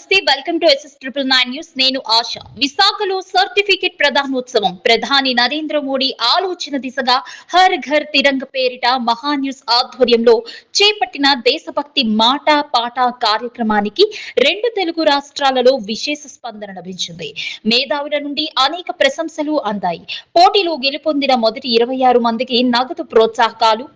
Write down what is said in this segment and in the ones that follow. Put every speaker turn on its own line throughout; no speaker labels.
నమస్తే. Welcome to SS triple nine news నేను ఆశ. విశాఖలో సర్టిఫికెట్ ప్రధానోత్సవం. ప్రధాని నరేంద్ర మోడీ ఆలోచన దిశగా హర్ ఘర్ తిరంగ పేరిట మహా న్యూస్ ఆధ్వర్యంలో చేపట్టిన దేశభక్తి మాట పాట కార్యక్రమానికి రెండు తెలుగు రాష్ట్రాలలో విశేష స్పందన లభించింది. మేధావుల నుండి అనేక ప్రశంసలు అందాయి. పోటీలో గెలుపొందిన మొదటి ఇరవై ఆరు మందికి నగదు ప్రోత్సాహకాలు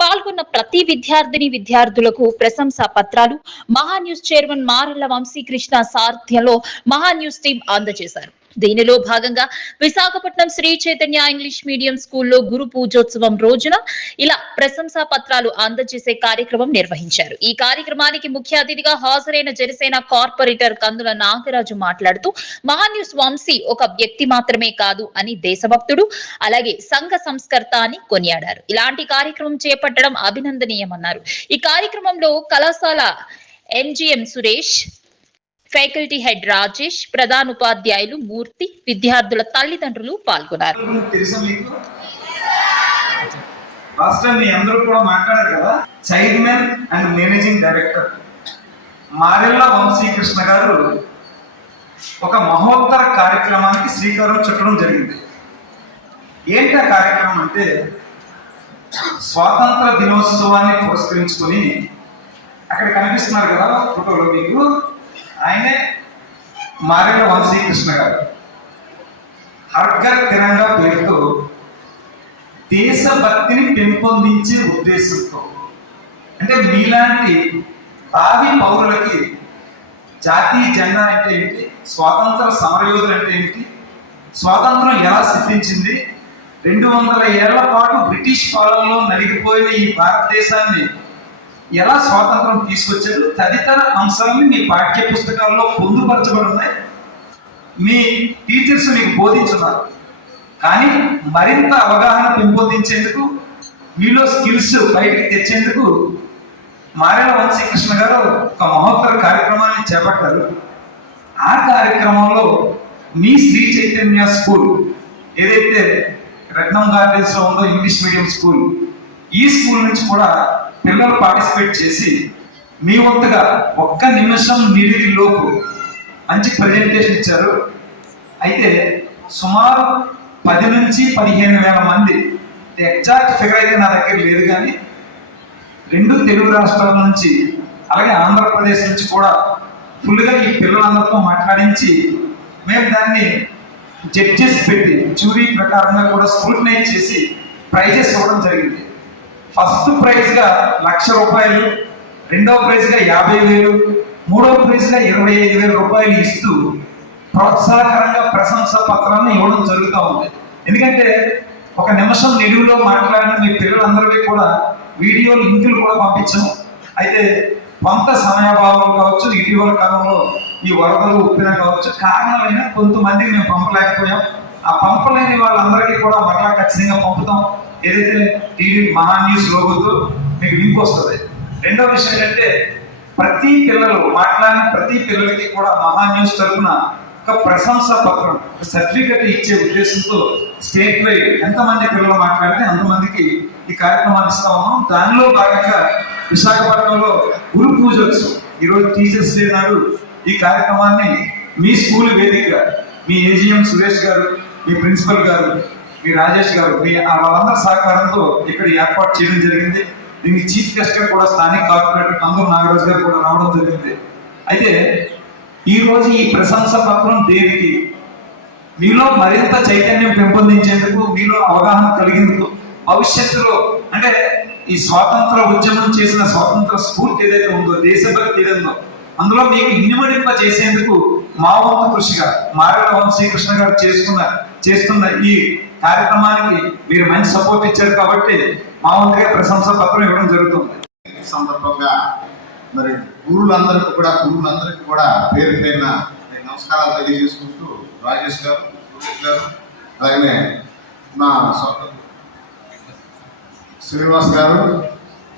పాల్గొన్న ప్రతి విద్యార్థిని విద్యార్థులకు ప్రశంసా పత్రాలు. మహా న్యూస్ చైర్మన్ మారెల్ల వంశీకృష్ణ సారథ్యంలో మహా న్యూస్ టీం అందజేశారు. దీనిలో భాగంగా విశాఖపట్నం శ్రీ చైతన్య ఇంగ్లీష్ మీడియం స్కూల్లో గురు పూజోత్సవం రోజున ఇలా ప్రశంసా పత్రాలు అందజేసే కార్యక్రమం నిర్వహించారు. ఈ కార్యక్రమానికి ముఖ్య అతిథిగా హాజరైన జనసేన కార్పొరేటర్ కందుల నాగరాజు మాట్లాడుతూ మహాన్యూస్ వంశీ ఒక వ్యక్తి మాత్రమే కాదు అని దేశభక్తుడు అలాగే సంఘ సంస్కర్త అని కొనియాడారు. ఇలాంటి కార్యక్రమం చేపట్టడం అభినందనీయమన్నారు. ఈ కార్యక్రమంలో కళాశాల MGM Suresh faculty head Rajesh ప్రధాన ఉపాధ్యాయులు మూర్తి విద్యార్థుల తల్లిదండ్రులు పాల్గొన్నారు.
తెలుసా మీ అందరూ కూడా మాట్లాడారు కదా? Chairman and managing director Marella Vamsikrishna గారు ఒక మహోత్తర కార్యక్రమానికి శ్రీకారం చుట్టడం జరిగింది. ఏంటి ఆ కార్యక్రమం అంటే స్వాతంత్ర దినోత్సవాన్ని పురస్కరించుకొని అక్కడ కనిపిస్తున్నారు కదా ఫోటోలో మీకు? ఆయనే మారెల్ల వంశీకృష్ణ గారు. హర్ఘర్ తిరంగా పేరుతో దేశభక్తిని పెంపొందించే ఉద్దేశంతో అంటే మీలాంటి భావి పౌరులకి జాతీయ జెండా అంటే ఏంటి? స్వాతంత్ర సమరయోధులు అంటే ఏంటి? స్వాతంత్రం ఎలా సిద్ధించింది? రెండు వందల ఏళ్ళ పాటు బ్రిటిష్ పాలనలో నలిగిపోయిన ఈ భారతదేశాన్ని ఎలా స్వాతంత్రం తీసుకొచ్చారు తదితర అంశాలను మీ పాఠ్య పుస్తకాల్లో పొందుపరచబడి ఉన్నాయి మీ టీచర్స్ మీకు బోధించున్నారు. కానీ మరింత అవగాహన పెంపొందించేందుకు మీలో స్కిల్స్ బయటికి తెచ్చేందుకు మారేల వంశీకృష్ణ గారు ఒక మహోత్తర కార్యక్రమాన్ని చేపట్టారు. ఆ కార్యక్రమంలో మీ శ్రీ చైతన్య స్కూల్ ఏదైతే రత్నం గార్డెన్స్లో ఉందో ఇంగ్లీష్ మీడియం స్కూల్ ఈ స్కూల్ నుంచి కూడా పిల్లలు పార్టిసిపేట్ చేసి మీ వంతుగా ఒక్క నిమిషం నిడిది లోపు మంచి ప్రజెంటేషన్ ఇచ్చారు. అయితే సుమారు పది నుంచి పదిహేను వేల మంది ఎగ్జాక్ట్ ఫిగర్ అయితే నా దగ్గర లేదు కానీ రెండు తెలుగు రాష్ట్రాల నుంచి అలాగే ఆంధ్రప్రదేశ్ నుంచి కూడా ఫుల్గా ఈ పిల్లలందరితో మాట్లాడించి మేము దాన్ని జడ్జెస్ పెట్టి జ్యూరీ ప్రకారంగా కూడా స్క్రూటినైజ్ చేసి ప్రైజెస్ ఇవ్వడం జరిగింది. ఫస్ట్ ప్రైజ్గా లక్ష రూపాయలు రెండవ ప్రైజ్గా యాభై వేలు మూడవ ప్రైజ్గా ఇరవై ఐదు వేల రూపాయలు ఇస్తూ ప్రోత్సాహకరంగా ప్రశంస పత్రాన్ని ఇవ్వడం జరుగుతూ ఉంది. ఎందుకంటే ఒక నిమిషం నిలువులో మాట్లాడిన మీ పిల్లలందరికీ కూడా వీడియో లింకులు కూడా పంపించాం అయితే కొంత సమయాభావం కావచ్చు ఇటీవల కాలంలో ఈ వరదలు ఉప్పిన కావచ్చు కారణమైన కొంతమందికి మేము పంపలేకపోయాం. ఆ పంపలేని వాళ్ళందరికీ కూడా మరలా ఖచ్చితంగా పంపుతాం. ఏదైతే టీవీ మహా న్యూస్ లోగోతో మీకు లింక్ వస్తుంది. రెండో విషయం ఏంటంటే ప్రతి పిల్లలు మాట్లాడిన ప్రతి పిల్లలకి కూడా మహా న్యూస్ తరఫున ఒక ప్రశంస పత్రం సర్టిఫికెట్ ఇచ్చే ఉద్దేశంతో స్టేట్ వైడ్ ఎంతమంది పిల్లలు మాట్లాడితే అంతమందికి ఈ కార్యక్రమాన్ని ఇస్తా ఉన్నాం. దానిలో భాగంగా విశాఖపట్నంలో గురు పూజోత్సవం ఈరోజు టీచర్స్ డే నాడు ఈ కార్యక్రమాన్ని మీ స్కూల్ వేదిక మీ ఏజిఎం సురేష్ గారు మీ ప్రిన్సిపల్ గారు మీ రాజేష్ గారు మీ వాళ్ళందరి సహకారంతో ఇక్కడ ఏర్పాటు చేయడం జరిగింది. దీనికి చీఫ్ గెస్ట్గా కూడా స్థానిక కార్పొరేటర్ కందూరు నాగరాజు గారు కూడా రావడం జరిగింది. అయితే ఈ రోజు ఈ ప్రశంస పత్రం దేనికి? మీలో మరింత చైతన్యం పెంపొందించేందుకు మీలో అవగాహన కలిగేందుకు భవిష్యత్తులో అంటే ఈ స్వాతంత్ర ఉద్యమం చేసిన స్వాతంత్ర స్ఫూర్తి ఏదైతే ఉందో దేశభక్తి ఏదైందో అందులో మీకు ఇనుమడింప చేసేందుకు మా వంతు కృషిగా మారణ వంశీకృష్ణ గారు చేసుకున్న చేస్తున్న ఈ కార్యక్రమానికి మీరు మంచి సపోర్ట్ ఇచ్చారు కాబట్టి మా వంతుగా ప్రశంస పత్రం ఇవ్వడం జరుగుతుంది.
సందర్భంగా మరి గురువులందరికీ కూడా గురువులందరికీ కూడా పేరు పైన నమస్కారాలు తెలియజేసుకుంటూ రాజేష్ గారు సురేష్ గారు అలాగే నా శ్రీనివాస్ గారు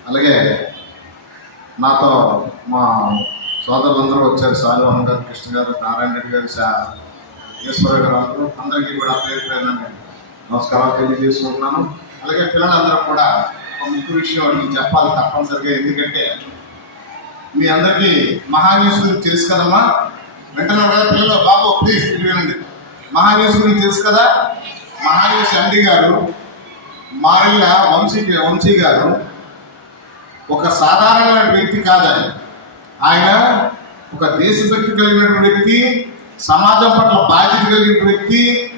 అలాగే నాతో మా సోదరులందరూ వచ్చారు. శాలివాహన్ గారు కృష్ణ గారు నారాయణ రెడ్డి గారు సార్ ఈశ్వర గారు అందరూ అందరికీ కూడా పేరు పేరున నేను నమస్కారాలు తెలియజేసుకుంటున్నాను. అలాగే పిల్లలందరూ కూడా ఒక ముఖ్య విషయం నేను చెప్పాలి తప్పనిసరిగా. ఎందుకంటే మీ అందరికీ మహాన్యూస్ గురించి తెలుసు కదమ్మా? వింటున్నారు కదా పిల్లలు బాబు ప్లీజ్ వినండి మహాన్యూస్ గురించి తెలుసు కదా? మహాన్యూస్ అండి గారు మారిల్ల వంశీ వంశీ గారు ఒక సాధారణ వ్యక్తి కాదని. ఆయన ఒక దేశభక్తి కలిగినటువంటి వ్యక్తి సమాజం పట్ల బాధ్యత కలిగిన వ్యక్తి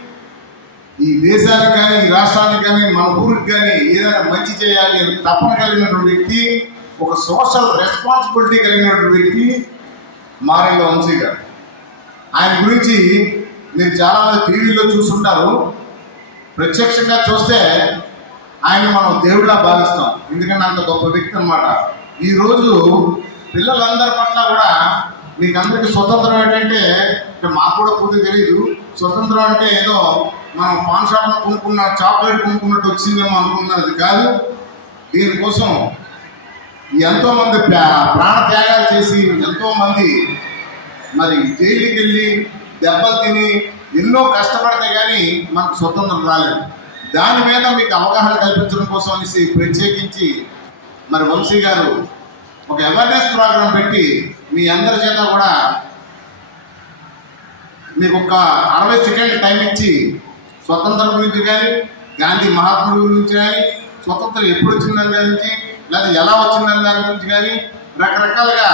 ఈ దేశానికి కానీ ఈ రాష్ట్రానికి కానీ మన ఊరికి కానీ ఏదైనా మంచి చేయాలి అని తప్పన కలిగినటువంటి వ్యక్తి ఒక సోషల్ రెస్పాన్సిబిలిటీ కలిగినటువంటి వ్యక్తి మారెళ్ళ వంశీ గారు ఆయన గురించి మీరు చాలామంది టీవీలో చూస్తుంటారు ప్రత్యక్షంగా చూస్తే ఆయన మనం దేవుడిలా భావిస్తాం. ఎందుకంటే అంత గొప్ప వ్యక్తి అన్నమాట. ఈరోజు పిల్లలందరి పట్ల కూడా మీకు అందరికీ స్వతంత్రం ఏంటంటే మాకు కూడా పూర్తి తెలియదు స్వతంత్రం అంటే ఏదో మనం పాన్ షాప్లో కొనుక్కున్న చాక్లెట్ కొనుక్కున్నట్టు వచ్చిందేమో అనుకున్నది కాదు. దీనికోసం ఎంతోమంది ప్రా- ప్రాణ త్యాగాలు చేసి ఎంతోమంది మరి జైలుకి వెళ్ళి దెబ్బలు తిని ఎన్నో కష్టపడితే కానీ మనకు స్వతంత్రం రాలేదు. దాని మీద మీకు అవగాహన కల్పించడం కోసం అనేసి ప్రత్యేకించి మరి వంశీ గారు ఒక అవేర్నెస్ ప్రోగ్రాం పెట్టి మీ అందరి చేత కూడా మీకు ఒక అరవై సెకండ్ టైం ఇచ్చి స్వతంత్రం గురించి కానీ గాంధీ మహాత్ముడి గురించి కానీ స్వతంత్రం ఎప్పుడు వచ్చిందని దాని గురించి లేదా ఎలా వచ్చిందని దాని గురించి కానీ రకరకాలుగా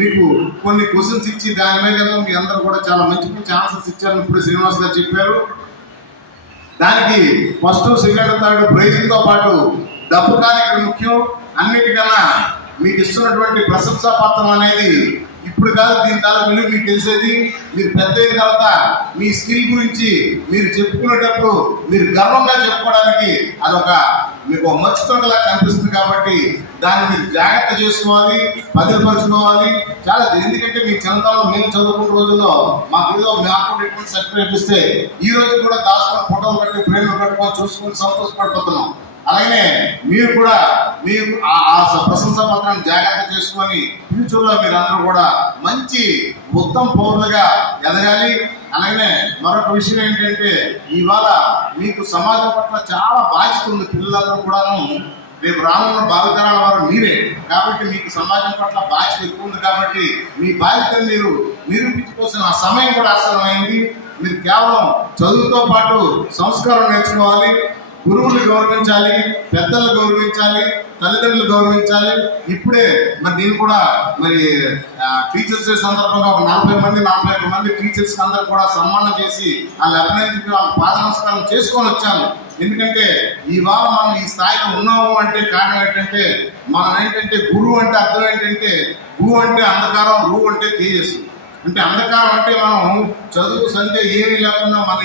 మీకు కొన్ని క్వశ్చన్స్ ఇచ్చి దాని మీద మీ అందరూ కూడా చాలా మంచి మంచి ఆన్సర్స్ ఇచ్చారని ఇప్పుడు శ్రీనివాస్ గారు చెప్పారు. దానికి ఫస్ట్ సెకండ్ థర్డ్ ప్రైజింగ్తో పాటు డబ్బు కానీ ఇక్కడ ముఖ్యం. అన్నిటికన్నా మీకు ఇస్తున్నటువంటి ప్రశంసా పత్రం అనేది ఇప్పుడు కాదు దీని తాలూ విలువ మీకు తెలిసేది మీరు పెద్ద అయిన తర్వాత మీ స్కిల్ గురించి మీరు చెప్పుకునేటప్పుడు మీరు గర్వంగా చెప్పుకోవడానికి అదొక మీకు మచ్చు మచ్చుతోటలా కనిపిస్తుంది కాబట్టి దాన్ని మీరు జాగ్రత్త చేసుకోవాలి భద్రపరచుకోవాలి. చాలా ఎందుకంటే మీ చిన్నతనం మేము చదువుకున్న రోజుల్లో మాకు ఏదో మాకు సర్టిఫికేట్ ఇస్తే ఈ రోజు కూడా దాచుకొని ఫోటోలు కట్టి ఫ్రేమ్లు కట్టుకొని చూసుకొని సంతోషపడిపోతున్నాం. అలాగే మీరు కూడా మీరు ఆ- ప్రశంస పత్రాన్ని జాగ్రత్త చేసుకొని ఫ్యూచర్లో మీరు అందరూ కూడా మంచి ఉత్తమ పౌరులుగా ఎదగాలి. అలాగే మరొక విషయం ఏంటంటే ఇవాళ మీకు సమాజం పట్ల చాలా బాధ్యత ఉంది పిల్లలందరూ కూడాను. రేపు రానున్న భావితరాల వారు మీరే. కాబట్టి మీకు సమాజం పట్ల బాధ్యత ఎక్కువ ఉంది కాబట్టి మీ బాధ్యతను మీరు నిరూపించుకోవాల్సిన ఆ సమయం కూడా అవసరమైంది మీరు కేవలం చదువుతో పాటు సంస్కారం నేర్చుకోవాలి. గురువులు గౌరవించాలి పెద్దలు గౌరవించాలి తల్లిదండ్రులు గౌరవించాలి. ఇప్పుడే మరి నేను కూడా మరి టీచర్స్ డే సందర్భంగా ఒక నలభై మంది నలభై ఒక్క మంది టీచర్స్ అందరూ కూడా సన్మానం చేసి వాళ్ళ అభినందించి వాళ్ళ పాద నమస్కారం చేసుకొని వచ్చాను. ఎందుకంటే ఇవాళ మనం ఈ స్థాయిలో ఉన్నాము అంటే కారణం ఏంటంటే మనం ఏంటంటే గురువు అంటే అర్థం ఏంటంటే గు అంటే అంధకారం రు అంటే తేజస్సు. అంటే అంధకారం అంటే మనం చదువు సంధ్య ఏమీ లేకుండా మన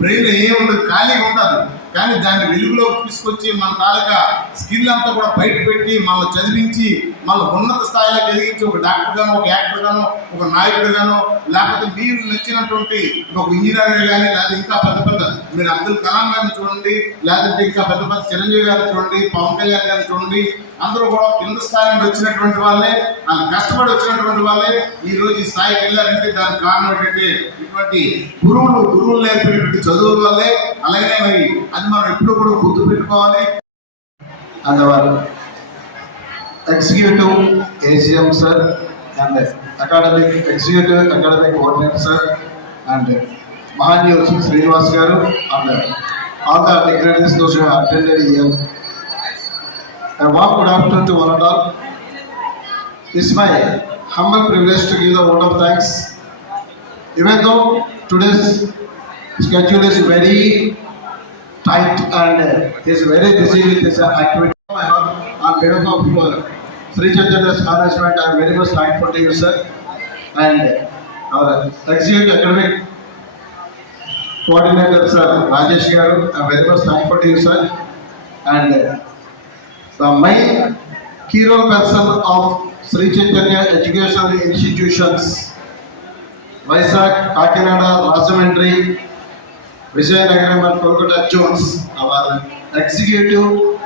బ్రెయిన్ ఏమి ఉండదు ఖాళీగా ఉండదు. కానీ దాన్ని వెలుగులోకి తీసుకొచ్చి మన తాలూకా స్కిల్ అంతా కూడా బయట పెట్టి మళ్ళీ చదివించి మళ్ళీ ఉన్నత స్థాయిలో ఎదిగించి ఒక డాక్టర్గాను ఒక యాక్టర్గాను ఒక నాయకుడుగాను లేకపోతే మీరు నచ్చినటువంటి ఒక ఇంజనీర్ కానీ లేకపోతే ఇంకా పెద్ద పెద్ద మీరు అబ్దుల్ కలాం గారిని చూడండి లేకపోతే ఇంకా పెద్ద పెద్ద చిరంజీవి గారిని చూడండి పవన్ కళ్యాణ్ గారిని చూడండి అందరూ కూడా కింద స్థాయి నుండి వచ్చినటువంటి వాళ్ళే నాకు కష్టపడి వచ్చినటువంటి వాళ్ళే. ఈ రోజు ఈ స్థాయికి వెళ్ళారంటే దానికి కారణం ఏంటంటే ఇటువంటి గురువులు గురువులు నేర్పినటువంటి చదువుల వల్లే. అలాగే మరి అది మనం ఎప్పుడు కూడా గుర్తు పెట్టుకోవాలి.
అందువల్ల executive AGM sir and academic executive academic coordinator sir and మహానీయ Srinivas గారు and all దిగ్రేటర్స్ attended year A warm good afternoon to one and all. It's my humble privilege to give the vote of thanks. Even though today's schedule is very tight and uh, is very busy with his activity. On behalf of uh, Sri Chaitanya's management, I am very much thankful to you, sir. And our executive academic coordinator, sir, Rajesh Garu, I am very much thankful to you, sir. And uh, the main key role person of Sri Chaitanya Educational Institutions, Vizag, Kakinada, Rajahmundry, Vijayanagaram and Kolkata Jones, our executive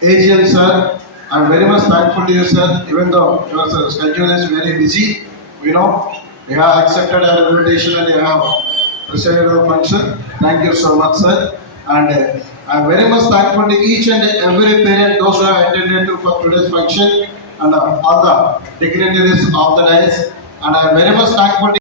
agent, sir. I'm very much thankful to you, sir, even though your sir, schedule is very busy. You know, you have accepted our invitation and you have presided the function. Thank you so much, sir. And uh, I'm very much thankful to each and every parent, those who have attended to for today's function and all the dignitaries of the days. And I'm very much thankful to